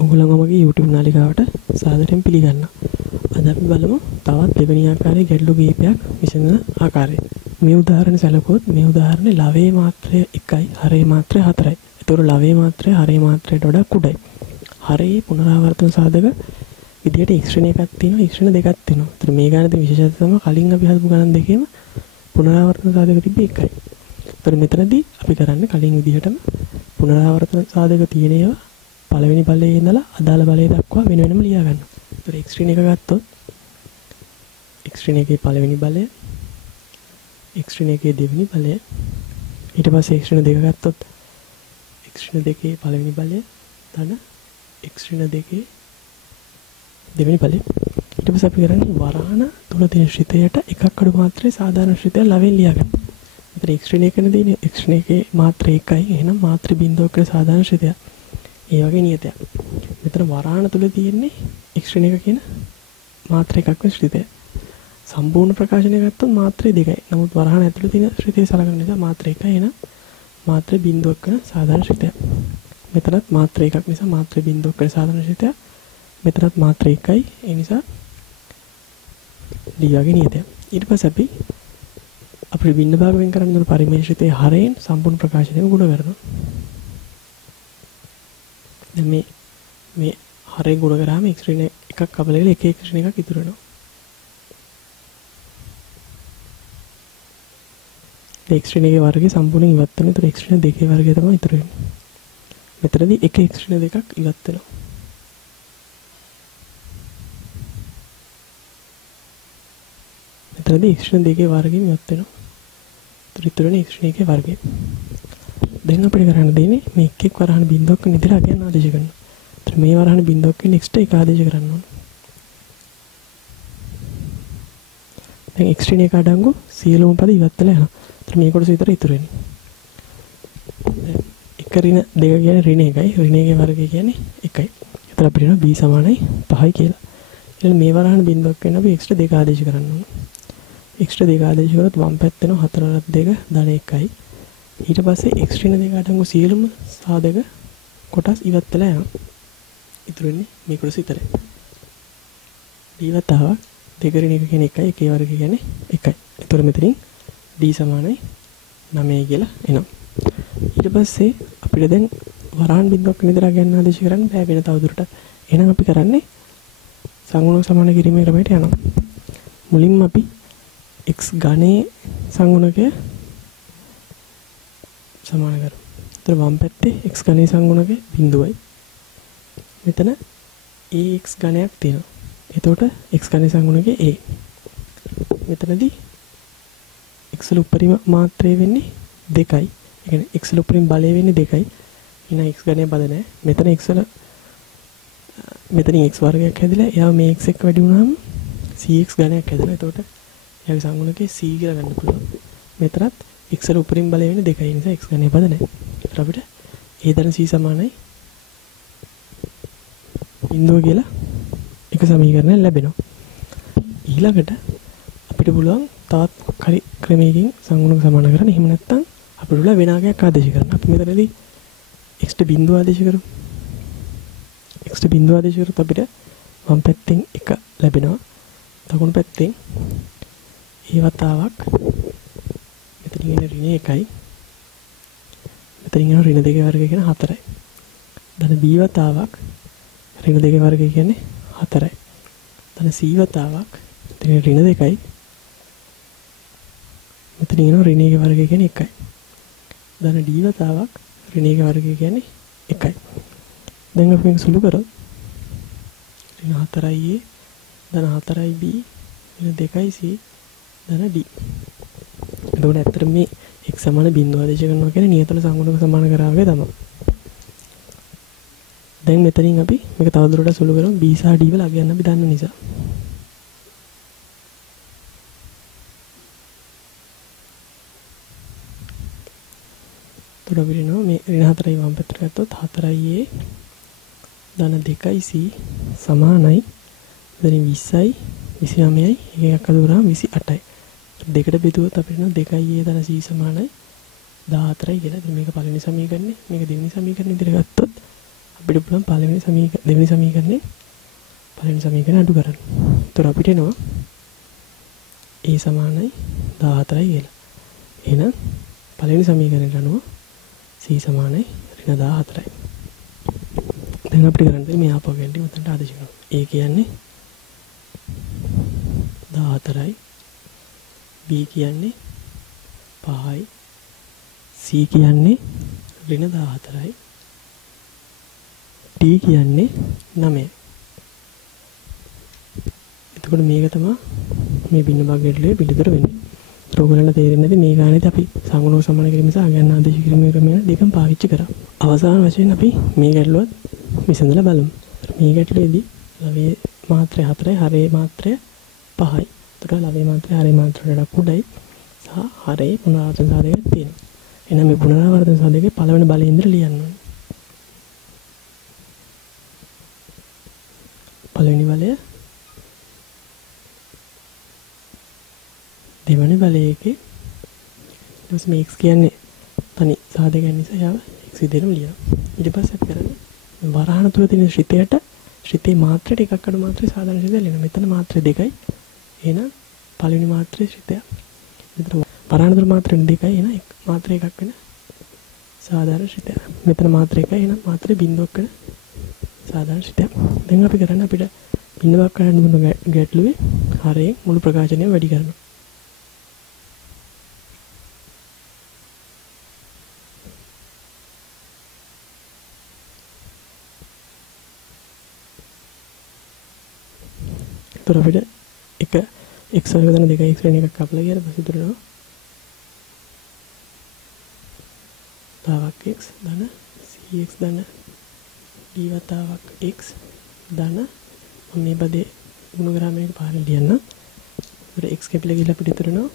ඔයගොල්ලෝ මගේ YouTube නාලිකාවට සාදරයෙන් පිළිගන්නවා. අද අපි බලමු තවත් දෙවෙනි ආකාරයේ ගැටලු කිහිපයක් විසඳන ආකාරය. මේ උදාහරණ සැලකුවොත් මේ උදාහරණේ ලවයේ මාත්‍රය 1යි හරයේ මාත්‍රය 4යි. ඒතකොට ලවයේ මාත්‍රය හරයේ මාත්‍රයට වඩා කුඩයි. හරයේ පුනරාවර්තන සාධක විදියට x ශ්‍රේණි එකක් තියෙනවා x ශ්‍රේණි දෙකක් තියෙනවා. ඒතර මේ ගානේ තියෙන විශේෂත්වය තමයි කලින් අපි හදපු ගණන් දෙකේම පුනරාවර්තන සාධක තිබ්බේ 1යි. ඒතර මෙතනදී අපි කරන්නේ කලින් විදිහටම පුනරාවර්තන සාධක තියෙන ඒවා පළවෙනි බලයේ ඉඳලා අදාළ බලය දක්වා වෙන වෙනම ලියා ගන්නවා. ඒතර x ශ්‍රේණි එක ගත්තොත් x ශ්‍රේණි එකේ පළවෙනි බලය x ශ්‍රේණි එකේ දෙවෙනි බලය ඊට පස්සේ x ශ්‍රේණි දෙක ගත්තොත් x ශ්‍රේණි දෙකේ පළවෙනි බලය ධන x ශ්‍රේණි දෙකේ දෙවෙනි බලය ඊට පස්සේ අපි කරන්නේ වරහන තුන තියෙන ශ්‍රිතයට එකක් අඩු මාත්‍රයේ සාධාරණ ශ්‍රිතය ලවෙන් ලියා ගන්න. ඒතර x ශ්‍රේණි එකනේ තියෙන්නේ x ශ්‍රේණි එකේ මාත්‍රය 1යි එහෙනම් මාත්‍ර බිඳුවක සාධාරණ ශ්‍රිතය. ඒ වගේ නියතයක්. මෙතන වරහන තුල තියෙන්නේ x ශ්‍රේණි එක කියන මාත්‍ර එකක් වෙන ශ්‍රිතය. සම්පූර්ණ ප්‍රකාශනය ගත්තොත් මාත්‍රය 2යි. නමුත් වරහන ඇතුළේ තියෙන ශ්‍රිතය සලකන නිසා මාත්‍ර 1යි එහෙනම් මාත්‍ර බිඳුවක් වෙන සාධාරණ ශ්‍රිතය. මෙතනත් මාත්‍ර එකක් නිසා මාත්‍ර බිඳුවක් වෙන සාධාරණ ශ්‍රිතය. මෙතනත් මාත්‍ර 1යි. ඒ නිසා D වගේ නියතයක්. ඊට පස්සේ අපි අපේ බිඳ භාග වෙන් කරන්න දුන පරිමේය ශ්‍රිතයේ හරයෙන් සම්පූර්ණ ප්‍රකාශනයම ගුණ කරනවා. දැන් මේ හරය ගුණ කරාම x ශ්‍රේණි එකක් කපලා එක x ශ්‍රේණි එකක් ඉතුරු වෙනවා. x ශ්‍රේණි එකේ වර්ගය සම්පූර්ණයෙන් ඉවත් වෙනවා. ඒතර x ශ්‍රේණි දෙකේ වර්ගය තමයි ඉතුරු වෙන්නේ. මෙතනදී එක x ශ්‍රේණි දෙකක් ඉවත් වෙනවා. මෙතනදී x ශ්‍රේණි දෙකේ වර්ගයෙන් ඉවත් වෙනවා. ඒතර ඉතුරු වෙන x ශ්‍රේණි එකේ වර්ගය. දැන් අපිට කරන්න දෙන්නේ මේ එක් වරහන් බිඳුවක් නිදලා ගන්න ආදේශ කරනවා. ඒතර මේ වරහන් බිඳුවක් next එක ආදේශ කරන්න ඕන. දැන් x ශ්‍රේණි එක අඩංගු සියලුම පද ඉවත් වෙලා යනවා. ඒතර මේ කොටස විතර ඉතුරු වෙන්නේ. දැන් එක ඍණ දෙක කියන්නේ ඍණ එකයි ඍණ එකේ වර්ගය කියන්නේ 1යි. ඒතර අපිට එනවා b සමානයි 5යි කියලා. ඊළඟ මේ වරහන් බිඳුවක් වෙන අපි x ට 2 ආදේශ කරන්න ඕන. x ට 2 ආදේශ කරොත් වම් පැත්ත වෙනවා 4 2 ධන 1යි. ඊට පස්සේ x ශ්‍රේණි දෙක අඩංගු සියලුම සාධක කොටස් ඉවත් වෙලා යනවා. ඉතුරු වෙන්නේ මේ කොටස විතරයි. d වතාවක් දෙක ඍණ එක කියන්නේ 1යි එකේ වර්ගය කියන්නේ 1යි. ඒතර මෙතනින් d සමානයි 9 කියලා එනවා. ඊට පස්සේ අපිට දැන් වරහන් බිඳුවක් විතර ගන්න ආදේශ කරන්න බෑ වෙන තවදුරටත්. එහෙනම් අපි කරන්නේ සංගුණක සමාන කිරීමේ ක්‍රමයට යනවා. මුලින්ම අපි x ඝනයේ සංගුණකය සමාන කරමු. ඒතර වම් පැත්තේ x ඝනයේ සංගුණකය බිඳුවයි. මෙතන ax ඝනයක් තියෙනවා. එතකොට x ඝනයේ සංගුණකය a. මෙතනදී x වල උපරිම මාත්‍රය වෙන්නේ 2යි. ඒ කියන්නේ x වල උපරිම බලය වෙන්නේ 2යි. එහෙනම් x ඝනය බද නැහැ. මෙතන x වල මෙතනින් x වර්ගයක් හැදිලා එයා මේ x එක්ක වැඩි වුණාම cx ඝනයක් හැදෙනවා. එතකොට එයාගේ සංගුණකේ c කියලා ගන්න පුළුවන්. මෙතනත් x වල උපරිම බලය වෙන්නේ 2යි නිසා x ඝනය බද නැහැ. ඒත් අපිට a ධන c සමානයි බිඳුව කියලා එක සමීකරණයක් ලැබෙනවා. ඊළඟට අපිට පුළුවන් තවත් හරි ක්‍රමයකින් සංගුණක සමාන කරන්න. එහෙම නැත්නම් අපිට පුළුවන් වෙන ආකාරයක් ආදේශ කරන්න. අපි මෙතනදී x ට බිඳුව ආදේශ කරමු. x ට බිඳුව ආදේශ කරොත් අපිට වම් පැත්තෙන් 1 ලැබෙනවා. දකුණු පැත්තෙන් ඒ වතාවක් මෙතනින් එන ඍණ 1යි. මෙතනින් එන ඍණ 2 වර්ගය කියන 4යි. ධන b වතාවක් ඍණ 2 වර්ගය කියන්නේ 4යි. ධන c වතාවක් මෙතන ඍණ 2යි. මෙතනින් එන ඍණ 1 වර්ගය කියන්නේ 1යි. ධන d වතාවක් ඍණ 1 වර්ගය කියන්නේ 1යි. දැන් අපි මේක සුළු කරොත් ඍණ 4යි a ධන 4යි b ඍණ 2යි c ධන d. එතකොට ඇත්තට මේ x සමාන බිඳුව ආදේශ කරනවා කියන්නේ නියතල සංගුණක සමාන කරා වගේ තමයි. දැන් මෙතනින් අපි මේක තවදුරටත් සුළු කරමු b සහ d වල අගයන් අපි දන්න නිසා. එතකොට අපිට එනවා මේ ඍණ 4යි වම් පැත්තට ගත්තොත් 4යි a ධන 2යි c සමානයි මෙතනින් 20යි 29යි එකක් අඩු කරාම 28යි. දෙකට බෙදුවොත් අපිට එනවා 2යි a ධන c සමානයි 14යි කියලා. ඉතින් මේක පළවෙනි සමීකරණේ මේක දෙවෙනි සමීකරණේ විදිහට ගත්තොත් අපිට පුළුවන් දෙවෙනි සමීකරණය අඩු කරන්න. ඒතර අපිට එනවා a සමානයි 14යි කියලා. එහෙනම් පළවෙනි සමීකරණයට අනුව c සමානයි ඍණ 14යි. දැන් අපිට කරන්න තියෙන්නේ මේ ආපහු ගෙන්ටි මෙතනට ආදේශ කරනවා. a කියන්නේ 14යි, b කියන්නේ 5යි, c කියන්නේ ඍණ 14යි, d කියන්නේ 9යි. එතකොට මේක තමයි මේ බින්න භාගයටලේ පිළිතුර වෙන්නේ. ඔයගොල්ලන්ට තේරෙන්නේ නැති මේ ගානේදී අපි සංගුණක සමාන කිරීම සහ ගණන ආදේශ කිරීම ක්‍රමය දෙකම පාවිච්චි කරා. අවසාන වශයෙන් අපි මේ ගැටලුවත් විසඳලා බලමු. මේ ගැටලුවේදී ලවයේ මාත්‍රය 4යි, හරේ මාත්‍රය 5යි. එතකොට ලවයේ මාත්‍රය හරේ මාත්‍රයට වඩා කුඩයි සහ හරේ පුනරාවර්තන සාධකයක් තියෙනවා. එහෙනම් මේ පුනරාවර්තන සාධකයේ පළවෙනි බලයෙන් ඉඳලා ලියන්න ඕනේ. පළවෙනි බලය දෙවැනි බලයේදී ඊට මේ x කියන්නේ තනි සාධකයක් නිසා යාව x විදිහටම ලියනවා. ඊට පස්සේ අපි කරන්නේ වරහණ තුල තියෙන ශ්‍රිතේ මාත්‍රයට එකක් අඩු මාත්‍රේ සාධාරණ ශ්‍රිතය ලියනවා. මෙතන මාත්‍රය 2යි. එහෙනම් පළවෙනි මාත්‍රයේ ශ්‍රිතය. මෙතන වරහණ තුල මාත්‍රය 2යි. එහෙනම් මාත්‍රය එකක් වෙන සාධාරණ ශ්‍රිතය. මෙතන මාත්‍රය 1යි. එහෙනම් මාත්‍රය බිඳුවක් වෙන සාධාරණ ශ්‍රිතය. දැන් අපි කරන්නේ අපිට බිඳුවක් කරන්න දුන්න ගැටලුවේ හරයෙන් මුළු ප්‍රකාශනය වැඩි කරනවා. එතකොට අපිට එක x වර්ග ධන 2x වෙන එකක් කපලා ගියාට පස්සේ ඉතුරුනවා තාවක් x ධන cx ධන d වතාවක් x ධන මේ පදේ ගුණග්‍රාමයක පාරේ ලියන්න. එතකොට x කැපිලා ගිහලා අපිට ඉතුරුනවා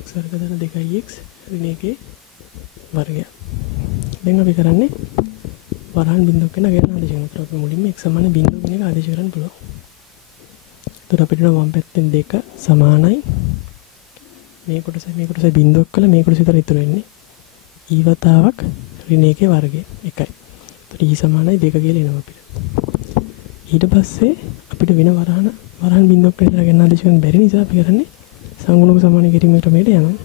x වර්ග ධන 2x ඍණ 1 වර්ගය. දැන් අපි කරන්නේ වරහන් බිඳුවක් වෙන ගණන ආදේශ කරනවා. අපි මුලින්ම x සමාන බිඳුව වෙන එක ආදේශ කරන්න පුළුවන්. එතකොට අපිට වම් පැත්තෙන් 2 සමානයි මේ කොටසයි බිඳුවක් කළා මේ කොටස විතර ඉතුරු වෙන්නේ e වතාවක් ඍණ 1 වර්ගය 1යි. එතකොට e සමානයි 2 කියලා එනවා අපිට. ඊට පස්සේ අපිට වෙන වරහන් බිඳුවක් විතර ගන්න ආදේශ කරන්න බැරි නිසා අපි කරන්නේ සංගුණක සමාන කිරීම ක්‍රමයට යනවා.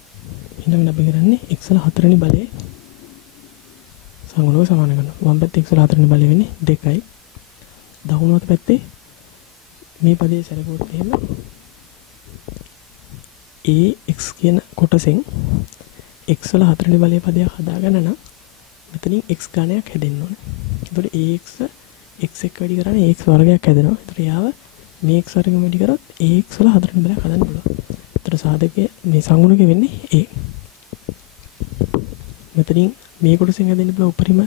ඊළඟට අපි කරන්නේ x වල 4 වෙනි බලයේ සංගුණක සමාන කරනවා. වම් පැත්තේ x වල 4 වෙනි බලය වෙන්නේ 2යි. දකුණු අත පැත්තේ මේ පදේ සැලකුවොත් එහෙම ax කියන කොටසෙන් x වල 4 වෙනි බලයේ පදයක් හදාගන්න නම් මෙතනින් x ගණනයක් හැදෙන්න ඕනේ. එතකොට ax x එක්ක වැඩි කරන්නේ ax වර්ගයක් හැදෙනවා. එතකොට යාව මේ x වර්ගෙන් වැඩි කරොත් ax වල 4 වෙනි බලයක් හදන්න පුළුවන්. එතකොට සාධකයේ මේ සංගුණකේ වෙන්නේ a. මෙතනින් මේ කොටසෙන් හැදෙන්න පුළුවන් උපරිම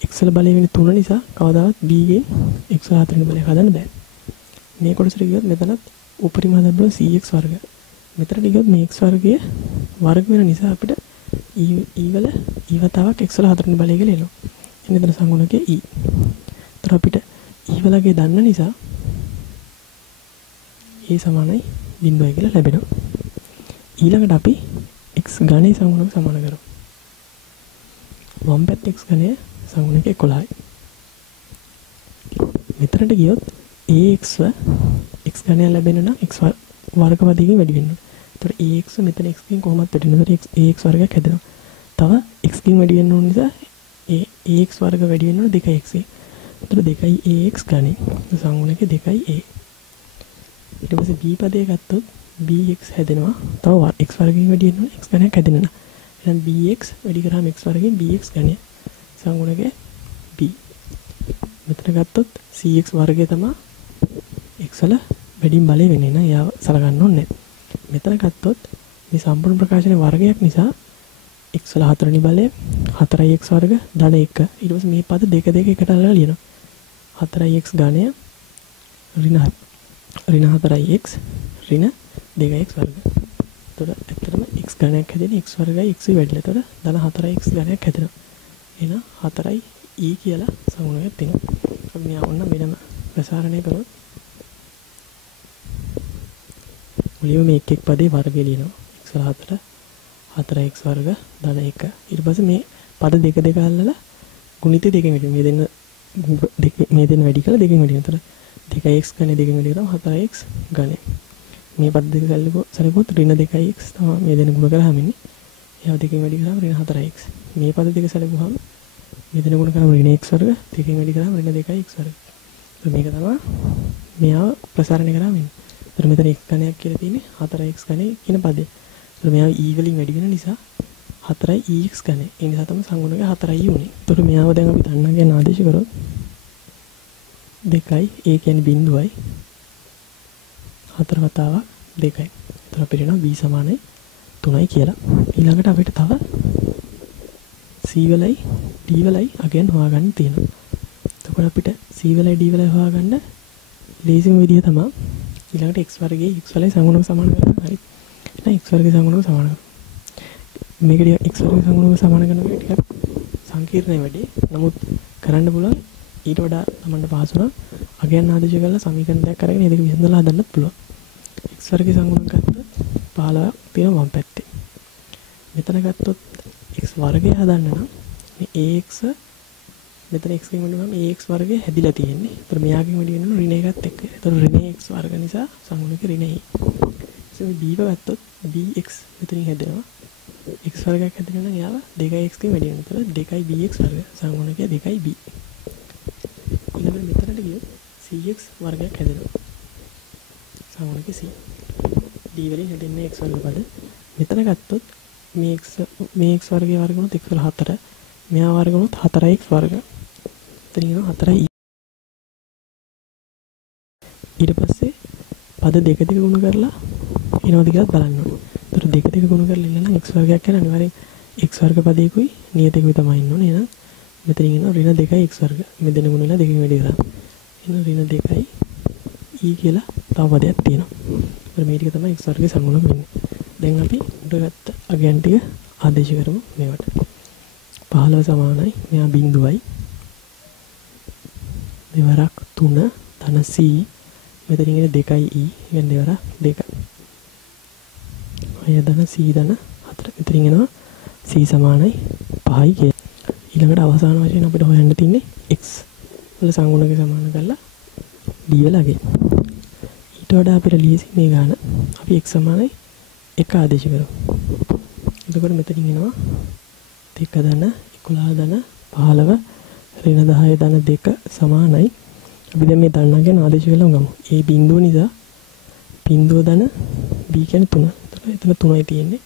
x වල බලය වෙන්නේ 3 නිසා කවදාවත් b ගෙන් x වල 4 වෙනි බලයක් හදන්න බෑ. මේ කොටසට ගියොත් මෙතනත් උපරිම හදන්න පුළුවන් cx වර්ග. මෙතනට ගියොත් මේ x වර්ගය වර්ග වෙන නිසා අපිට e වල e වතාවක් x වල 4 වෙනි බලය කියලා එනවා. එන්න එතන සංගුණකයේ e. ඒතර අපිට e වලගේ දන්න නිසා a සමානයි 0 කියලා ලැබෙනවා. ඊළඟට අපි x ඝනයේ සංගුණක සමාන කරමු. වම් පැත්තේ x ඝනය සංගුණකයේ 11යි. මෙතනට ගියොත් ax x ඝනය ලැබෙන්න නම් x වර්ග පදයකින් වැඩි වෙන්න ඕනේ. ඒතකොට ax මෙතන x කින් කොහොමද වැඩි වෙන්නේ? ඒතකොට ax වර්ගයක් හැදෙනවා. තව x කින් වැඩි වෙන්න ඕන නිසා ax වර්ග වැඩි වෙන්න ඕන 2x. ඒතකොට 2ax ඝනය සංගුණකයේ 2a. ඊට පස්සේ b පදේ ගත්තොත් bx හැදෙනවා. තව x වර්ගයෙන් වැඩි වෙන්න ඕන x ඝනයක් හැදෙනවා. එහෙනම් bx වැඩි කරාම x වර්ගයෙන් bx ඝනය සංගුණකයේ b. මෙතන ගත්තොත් cx වර්ගය තමයි x වල වැඩිම බලය වෙන්නේ නෑ. එයා සලකන්න ඕනේ. මෙතන ගත්තොත් මේ සම්පූර්ණ ප්‍රකාශනයේ වර්ගයක් නිසා x වල 4 වෙනි බලය 4x වර්ග ධන 1. ඊට පස්සේ මේ පද දෙක එකට අල්ලලා ලියනවා. 4x ඝනය ඍණ 4x ඍණ 2x වර්ග. එතකොට ඇත්තටම x ඝනයක් හැදෙන්නේ x වර්ගයි x වැඩිලා. එතකොට ධන 4x ඝනයක් හැදෙනවා. එහෙනම් 4e කියලා සංගුණයක් තියෙනවා. අපි මෙයා ඔන්න වෙනම ප්‍රසාරණය කරොත් මුලින්ම මේ එක් පදේ වර්ගය ලියනවා. x වල 4x වර්ග ධන 1. ඊට පස්සේ මේ පද දෙක අල්ලලා ගුණිත දෙකෙන් මේ දෙන්න මේ දෙන වැඩි කළා දෙකෙන් වැඩි වෙනතර 2x ගණනේ දෙකෙන් වැඩි කරාම 4x ගණනේ. මේ පද දෙක සැලකුවොත් ඍණ 2x තමයි මේ දෙන ගුණ කරාම ඉන්නේ. ඒව දෙකෙන් වැඩි කරාම ඍණ 4x. මේ පද දෙක සැලකුවාම මේ දෙන ගුණ කරාම ඍණ x වර්ග දෙකෙන් වැඩි කරාම ඍණ 2x වර්ග. මේක තමයි මෙයා ප්‍රසාරණය කරාම ඉන්නේ. ඒතර මෙතන x ගණයක් කියලා තියෙන්නේ 4x ගණේ කියන පදේ. ඒතර මෙයා e වලින් වැඩි වෙන නිසා 4යි ex ගණේ. ඒ නිසා තමයි සංගුණකේ 4යි උනේ. ඒතර මෙයාව දැන් අපි දන්නා කියන ආදේශ කරොත් 2යි ඒ කියන්නේ බිඳුවයි 4 වතාවක් 2යි. ඒතර අපිට එනවා b සමානයි 3යි කියලා. ඊළඟට අපිට තව c වලයි d වලයි අගයන් හොයාගන්න තියෙනවා. එතකොට අපිට c වලයි d වලයි හොයාගන්න ලේසිම විදිහ තමයි ඊළඟට x වර්ගයේ x වලයි සංගුණක සමාන කරගන්න. හරි. එහෙනම් x වර්ගයේ සංගුණක සමාන කරනවා. මේක x වර්ගයේ සංගුණක සමාන කරන එක ටිකක් සංකීර්ණයි වැඩි. නමුත් කරන්න පුළුවන් ඊට වඩා තමන්ට පහසු නම් අගයන් ආදේශ කරලා සමීකරණයක් අරගෙන ඒ දෙක විසඳලා හදන්නත් පුළුවන්. x වර්ගයේ සංගුණක ගත්තොත් 15ක් තියෙනවා වම් පැත්තේ. මෙතන ගත්තොත් x වර්ගය හදන්න නම් මේ ax මෙතන x එකෙන් වඩා නම් ax වර්ගය හැදිලා තියෙන්නේ. ඒතර මෙයාගෙන් වැඩි වෙනවා ඍණ එකත් එක්ක. ඒතර ඍණ x වර්ග නිසා සංගුණකේ ඍණ e. ඉතින් b ගත්තොත් bx මෙතනින් හැදෙනවා. x වර්ගයක් හැදෙනවා නම් එයාව 2x කින් වැඩි වෙනවා. ඒතර 2යි bx වර්ග සංගුණකයේ 2යි b. ඊළඟට මෙතනට ගියොත් cx වර්ගයක් හැදෙනවා. සංගුණකයේ c. d වලින් හැදෙන්නේ x වර්ග පද. මෙතන ගත්තොත් මේ x වර්ගයේ වර්ග වුණොත් x වල 4. මෙයා වර්ග වුණොත් 4x වර්ග. එතන එනවා 4යි. ඊට පස්සේ පද දෙක දෙක ගුණ කරලා එනවද කියලා බලන්න ඕනේ. ඒතර දෙක දෙක ගුණ කරලා ඉන්න නම් x වර්ගයක් කියන අනිවාර්යෙන් x වර්ග පදයකුයි නියතයකුයි තමයි ඉන්න ඕනේ. එහෙනම් මෙතනින් එනවා ඍණ 2යි x වර්ග. මේ දෙන ගුණ වෙලා දෙකකින් වැඩි කරා. එහෙනම් ඍණ 2යි e කියලා තව පදයක් තියෙනවා. ඒතර මේ ටික තමයි x වර්ගයේ සංගුණක වෙන්නේ. දැන් අපි උඩගත්ත අගයන් ටික ආදේශ කරමු මේවට. 15 සමානයි මෙයා බිඳුවයි. දෙවරක් 3 ධන c මෙතනින් එන 2යි e කියන්නේ දෙවරක් 2. අය ධන c ධන 4 මෙතනින් එනවා c සමානයි 5යි කිය. ඊළඟට අවසාන වශයෙන් අපිට හොයන්න තියෙන්නේ x වල සංගුණක සමාන කරලා d වල අගය. ඊට වඩා අපිට ලියසි මේ ගාන අපි x සමානයි 1 ආදේශ කරමු. එතකොට මෙතනින් එනවා 2 ධන 11 ධන 15 ඍණ 10 ධන 2 සමානයි. අපි දැන් මේ දන්නා කියන ආදේශ කරලා ගමු. a බිඳුව නිසා බිඳුව ධන b කියන්නේ 3. එතන 3යි තියෙන්නේ.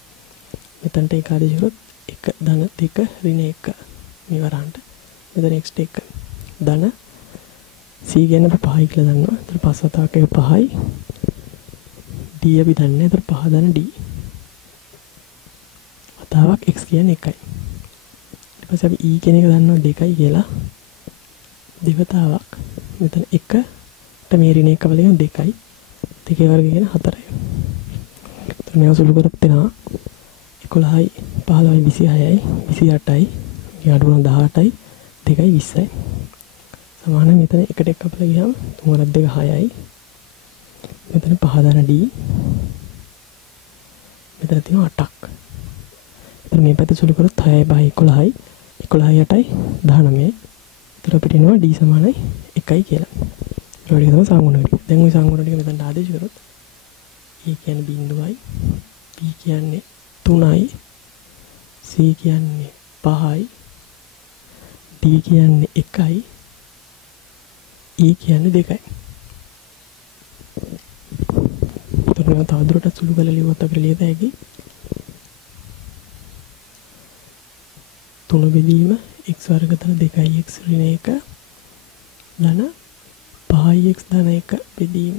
මෙතනට ඒක ආදේශ කරොත් 1 ධන 2 ඍණ 1 මේ වරන්ට. මෙතන x 1 ධන c කියන්නේ අපි 5යි කියලා දන්නවා. එතන 5 වතාවක් එක 5යි. d අපි දන්නේ. එතන 5 ධන d. වතාවක් x කියන්නේ 1යි. ඊට පස්සේ අපි e කියන එක දන්නවා 2යි කියලා. දෙවතාවක් මෙතන 1ට මේ ඍණ 1 වලින් 2යි. 2 වර්ගය කියන 4යි. එතන මේව සුළු කරත් වෙනවා 11යි 15යි 26යි 28යි. මේ අඩු වුණා 18යි 2යි 20යි. සමාන මෙතන එකට එක අපල ගියාම 3 වරක් 2 6යි. මෙතන 5 ධන d. මෙතන තියෙනවා 8ක්. එතන මේ පැත්ත සුළු කරොත් 6යි 5යි 11යි 11යි 8යි 19යි. එතන අපිට එනවා d සමානයි 1යි කියලා. ඒ වගේ තමයි සංගුණ ටික. දැන් ওই සංගුණ ටික මෙතනට ආදේශ කරොත් e කියන්නේ බිඳුවයි, b කියන්නේ 3යි, c කියන්නේ 5යි, d කියන්නේ 1යි, e කියන්නේ 2යි. එතකොට තවදුරටත් සුළු කරලා ලියුවත් අපිට ලියත හැකි 3 බෙදීම x වර්ග ධන 2x ඍණ 1 ධන 5x ධන 1 බෙදීම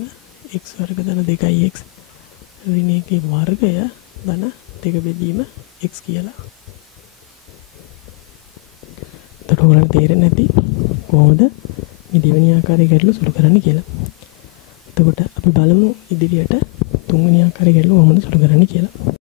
x වර්ග ධන 2x ඍණ 1 වර්ගය ධන 2 බෙදීම x කියලා. එතකොට ඔයාලට තේරෙන්නේ නැති කොහොමද මේ දෙවෙනි ආකාරයේ ගැටලු සුළු කරන්න කියලා. එතකොට අපි බලමු ඉදිරියට තුන්වෙනි ආකාරයේ ගැටලු කොහොමද සුළු කරන්න කියලා.